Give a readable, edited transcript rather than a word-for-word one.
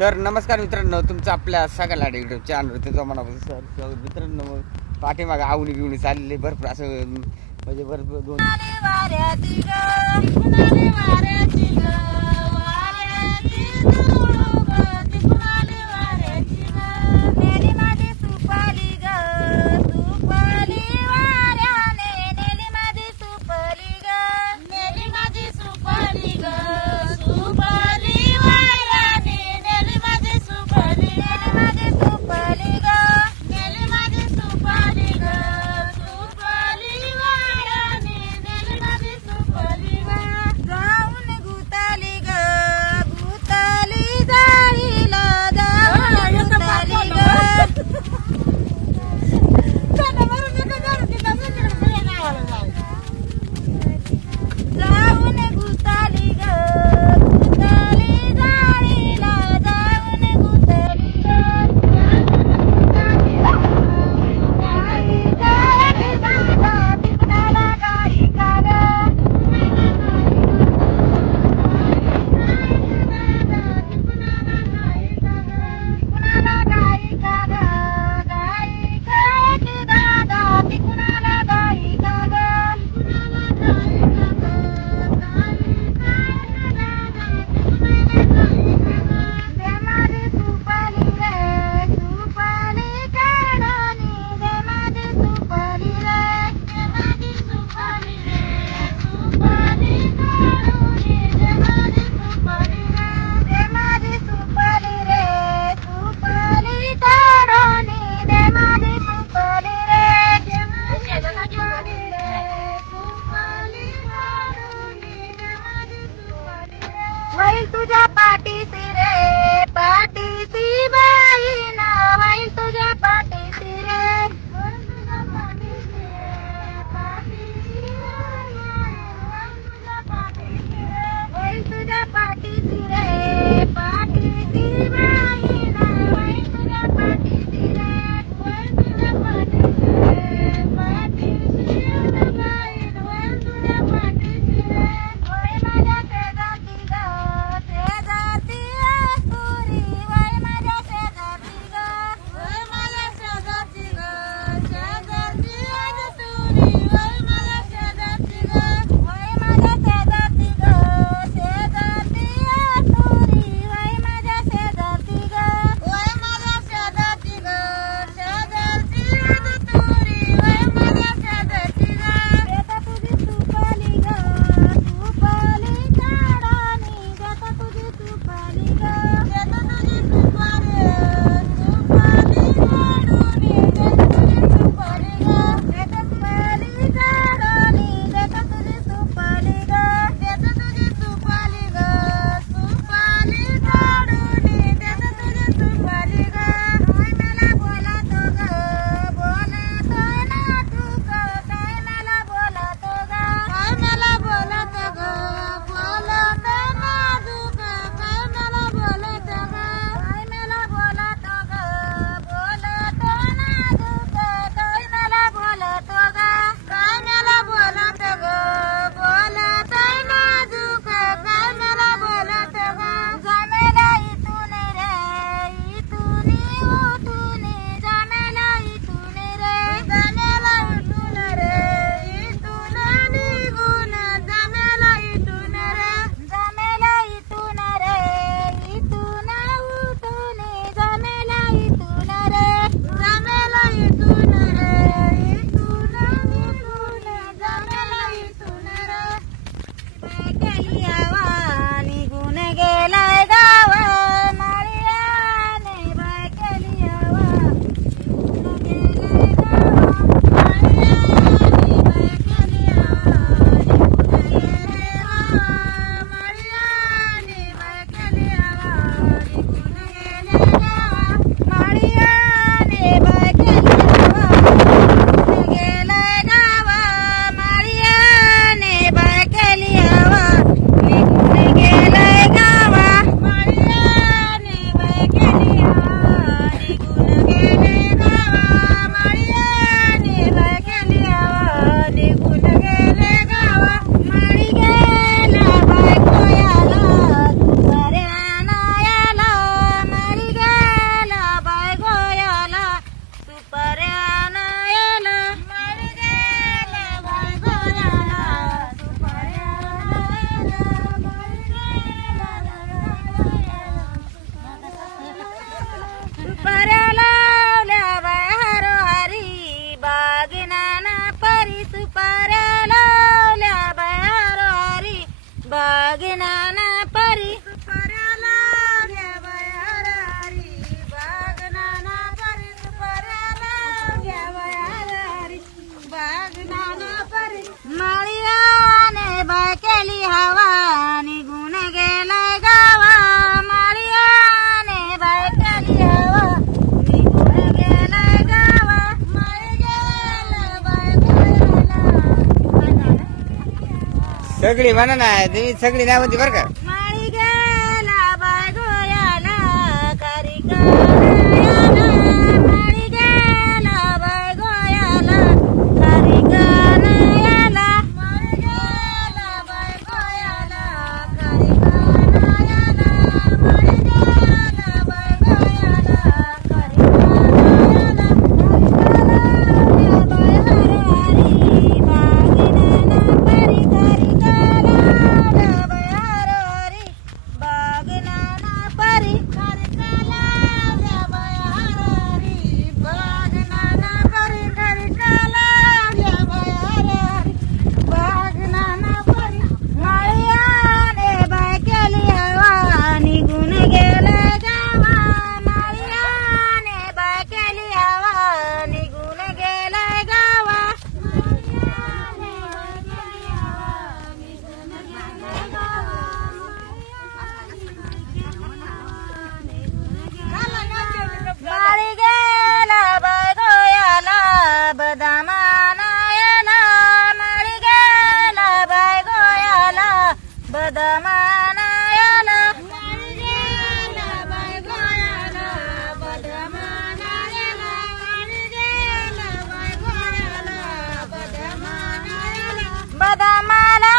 तर नमस्कार मित्रांनो, तुमचं आपल्या सगळ्या युट्यूब चॅनलवरती जो मनापासून सर मित्रांनो, पाठीमागे आवणी बिवणी चाललेली भरपूर असं म्हणजे भरपूर दोन लावल्या बाय हरोहरी बागनाना परी सुपाऱ्या लावल्या बाय हरोहरी बागनाना परी सुपाऱ्या लावल्या बाय हरोहरी बागनाना परी सुपाऱ्या लावल्या बाय हरोहरी बागनाना परी माळीयाने बाय केली हवा निघून गेलाय गावा माळीयाने बाय केली हवा निघून गेलाय गावा माळी गेला बाय गोयाला सगळी म्हणा ना तुम्ही सगळी नाही म्हणते बरं का. माळी गेला बाय गोयाला कारिकाला माळी गेला बाय गोयाला कारिकाला माळी गेला बाय गोयाला कारिकाला माळी गेला बाय गोयाला कारिकाला बाय हरोहरी बागनाना परी कारिकाला बाय हरोहरी बागनाना परी कारिकाला बाय हरोहरी बागनाना परी कारिकाला बाय हरोहरी बागनाना परी माळीयाने बाय केली हवा निघून गेले गावा माळीयाने बाय केली हवा निघून गेले गावा माळीयाने बाय केली हवा निघून गेले गावा माळी गेला बाय गोयाला बदामाना याला माळी गेला बाय गोयाला बदामाना याला माळी गेला बाय गोयाला बदामाना याला माळी गेला बाय गोयाला बदामाना याला बदामाला